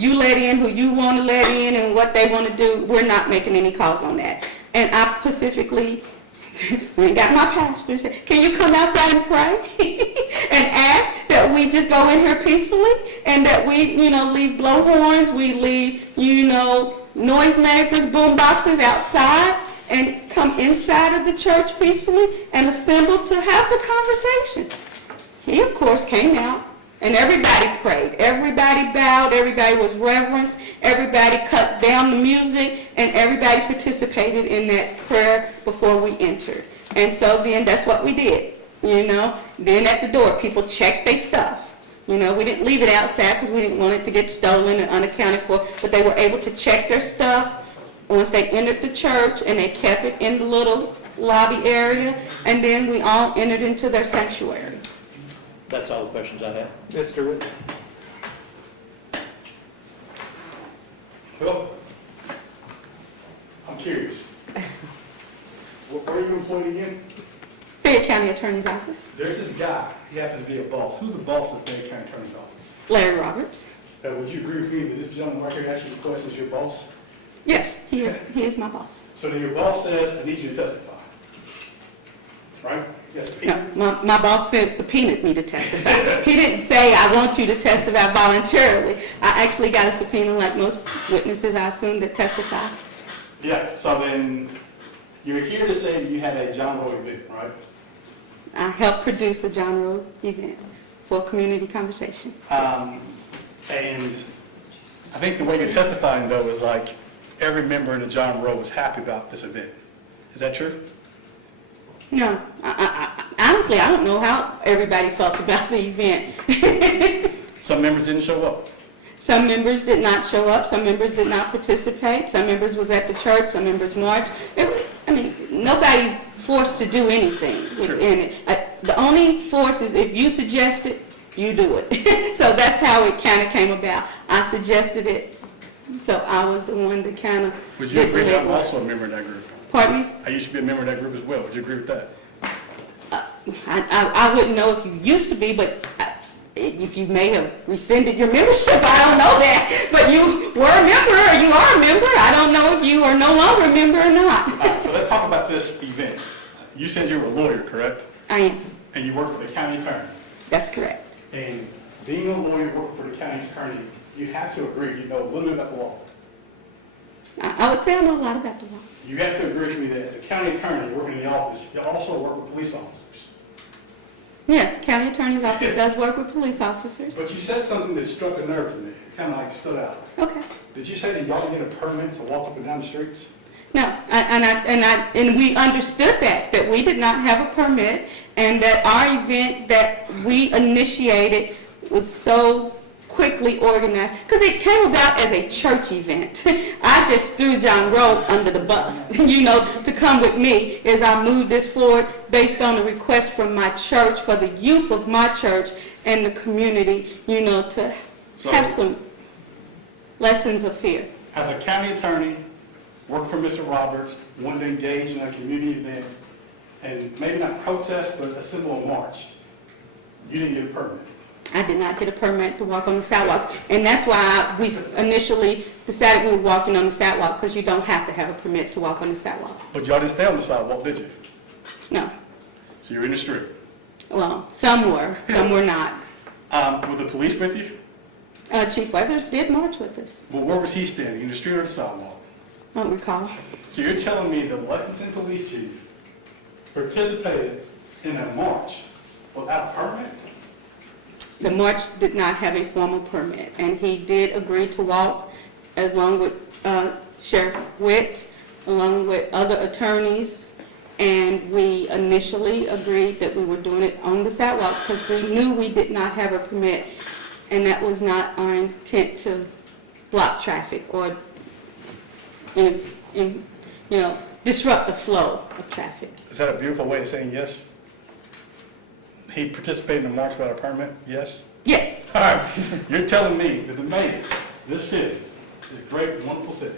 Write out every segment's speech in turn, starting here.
you let in who you want to let in and what they want to do. We're not making any calls on that. And I specifically, we got my pastor said, can you come outside and pray and ask that we just go in here peacefully and that we, leave blowhorns, we leave, noisemakers, boom boxes outside and come inside of the church peacefully and assemble to have the conversation. He, of course, came out. And everybody prayed. Everybody bowed. Everybody was reverenced. Everybody cut down the music. And everybody participated in that prayer before we entered. And so then that's what we did. Then at the door, people checked their stuff. We didn't leave it outside because we didn't want it to get stolen and unaccounted for. But they were able to check their stuff once they entered the church. And they kept it in the little lobby area. And then we all entered into their sanctuary. That's all the questions I have. Mr. Rick. Well, I'm curious. Where are you employed again? Fayette County Attorney's Office. There's this guy. He happens to be a boss. Who's the boss of the Fayette County Attorney's Office? Larry Roberts. Would you agree with me that this gentleman right here actually requests is your boss? Yes, he is my boss. So then your boss says, I need you to testify. Right? Yes, No, my boss subpoenaed me to testify. He didn't say, I want you to testify voluntarily. I actually got a subpoena like most witnesses, I assume, that testify. Yeah, so then you're here to say you had a John Roe event, right? I helped produce a John Roe event for a community conversation. And I think the way you're testifying, though, is like every member in the John Roe was happy about this event. Is that true? No, honestly, I don't know how everybody felt about the event. Some members didn't show up. Some members did not show up. Some members did not participate. Some members was at the church. Some members marched. Nobody forced to do anything within it. The only force is if you suggest it, you do it. So that's how it kind of came about. I suggested it, so I was the one to kind of. Would you agree that I'm also a member of that group? Pardon me? I used to be a member of that group as well. Would you agree with that? I wouldn't know if you used to be, but if you may have rescinded your membership, I don't know that. But you were a member or you are a member. I don't know if you are no longer a member or not. All right, so let's talk about this event. You said you were a lawyer, correct? I am. And you work for the county attorney. That's correct. And being a lawyer working for the county attorney, you have to agree you know a little bit about the law. I would say I know a lot about the law. You have to agree with me that as a county attorney working in the office, you also work with police officers. Yes, county attorney's office does work with police officers. But you said something that struck a nerve to me. It kind of like stood out. Okay. Did you say that y'all didn't get a permit to walk up and down the streets? No, and we understood that we did not have a permit, and that our event that we initiated was so quickly organized, because it came about as a church event. I just threw John Roe under the bus, to come with me as I moved this forward based on a request from my church for the youth of my church and the community, to have some lessons of fear. As a county attorney, working for Mr. Roberts, wanted to engage in a community event, and maybe not protest, but assemble a march, you didn't get a permit. I did not get a permit to walk on the sidewalks, and that's why we initially decided we were walking on the sidewalk, because you don't have to have a permit to walk on the sidewalk. But y'all didn't stay on the sidewalk, did you? No. So you're in the street. Well, some were not. Were the police with you? Chief Weathers did march with us. Well, where was he standing, in the street or the sidewalk? I don't recall. So you're telling me the Lexington police chief participated in a march without a permit? The march did not have a formal permit, and he did agree to walk along with Sheriff Witt, along with other attorneys, and we initially agreed that we were doing it on the sidewalk because we knew we did not have a permit, and that was not our intent to block traffic or disrupt the flow of traffic. Is that a beautiful way of saying yes? He participated in a march without a permit, yes? Yes. All right, you're telling me that the mayor, this city, is a great, wonderful city.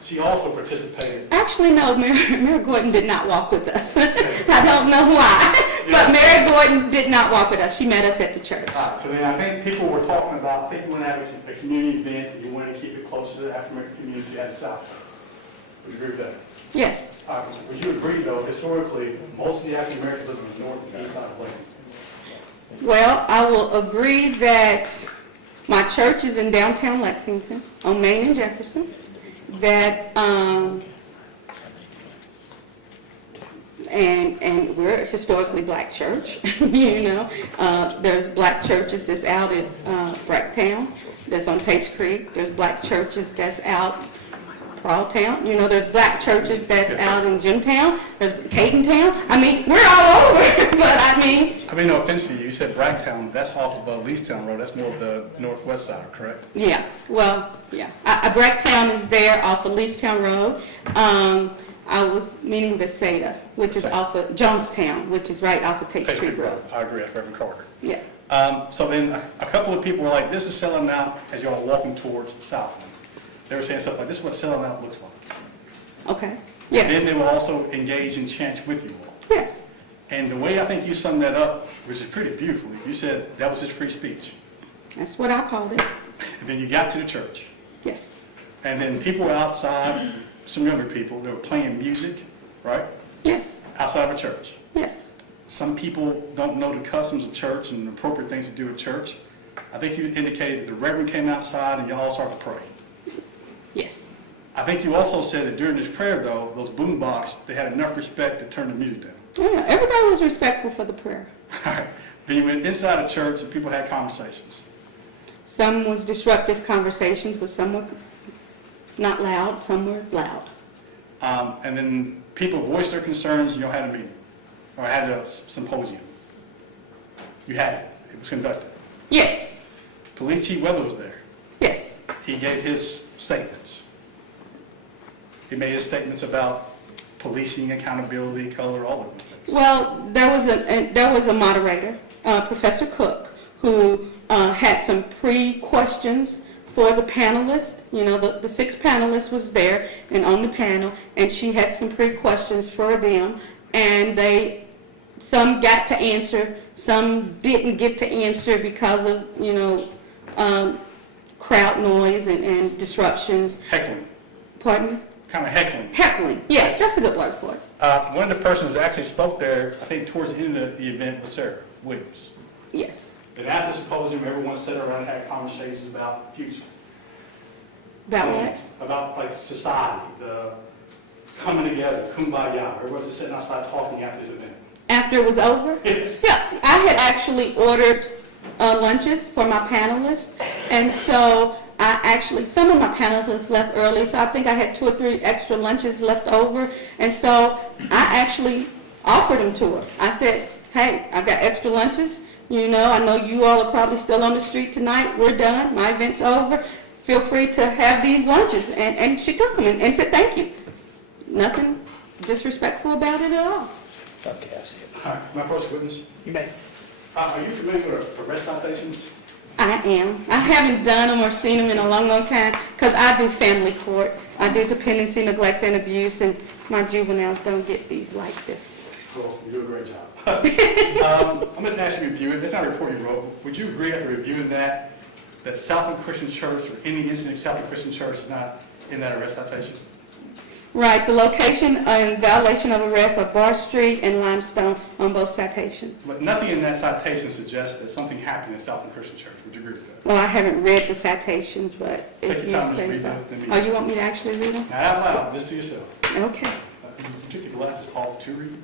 She also participated. Actually, no, Mayor Gordon did not walk with us. I don't know why, but Mayor Gordon did not walk with us. She met us at the church. So then I think people were talking about, I think you want to have a community event, you to keep it close to the African-American community at the south. Would you agree with that? Yes, Would you agree, though, historically, most of the African-Americans live on the north and east side of Lexington? well, I will agree that my church is in downtown Lexington, on Main and Jefferson, that, and we're a historically black church, you know. There's black churches that's out at Bracktown, that's on Tate's Creek. There's black churches that's out Town. You know, there's black churches that's out in Jimtown. There's Cadentown. I mean, we're all over, but I mean, no offense to you, you said Bracktown, that's off of Leestown Road, that's more of the northwest side, correct? yeah, well, yeah. Bracktown is there off of Leestown Road. I was meaning Bethsaida, which is off of Jonestown, which is right off of Tate's Creek Road. I agree, that's Reverend Carter. Yeah. So then a couple of people were like, this is selling out as y'all are walking towards Southland. They were saying stuff like, this is what selling out looks like. Okay. Then Yes. they will also engage in chants with you all. Yes. And the way I think you summed that up, which is pretty beautifully, you said that was just free speech. That's what I called it. And then you got to the church. Yes. And then people were outside, some younger people, they were playing music, right? Yes. Outside of a church. Yes. Some people don't know the customs of church and the appropriate things to do at church. I think you indicated that the reverend came outside and y'all started to pray. Yes. I think you also said that during this prayer, though, those boombox, they had enough respect to turn the music down. Yeah, everybody was respectful for the prayer. All right. Then you went inside a church and people had conversations. Some was disruptive conversations, but some were not loud, some were loud. And then people voiced their concerns and y'all had a meeting, or had a symposium. You had it. It was conducted. Yes. Police Chief Weather was there. Yes. He gave his statements. He made his statements about policing, accountability, color, all of those things. Well, there was a moderator, Professor Cook, who had some pre-questions for the panelists. You know, the 6 panelists was there and on the panel, and she had some pre-questions for them, and some got to answer, some didn't get to answer because of, you know, crowd noise and disruptions. Heckling. Pardon me? Kind of heckling. Heckling. Yeah, that's a good word for it. One of the persons that actually spoke there, I think towards the end of the event, was Sarah Williams. Yes. Then after the symposium, everyone sat around and had conversations about the future. About what? About like society, the coming together, kumbaya. Everyone's just sitting outside talking after this event. After it was over? Yes. Yeah, I had actually ordered lunches for my panelists, and so some of my panelists left early, so I think I had 2 or 3 extra lunches left over, and so I actually offered them to her. I said, hey, I've got extra lunches, you know, I know you all are probably still on the street tonight, we're done, my event's over, feel free to have these lunches, and she took them and said thank you. Nothing disrespectful about it at all. Okay, I see it. All right, my first witness. You may. Are you familiar with arrest citations? I am. I haven't done them or seen them in a long, long time because I do family court. I do dependency, neglect, and abuse, and my juveniles don't get these like this. Well, you do a great job. I'm just asking you to review it. That's not a report you wrote. Would you agree after reviewing that Southland Christian Church or any incident of Southland Christian Church is not in that arrest citation? Right. The location and violation of arrest are Bar Street and Limestone on both citations. But nothing in that citation suggests that something happened in Southland Christian Church. Would you agree with that? Well, I haven't read the citations, but Take if your you time and say just so. read those, then we- Oh, you want me to actually read them? Now, out loud, just to yourself. Okay. You took your glasses off to read?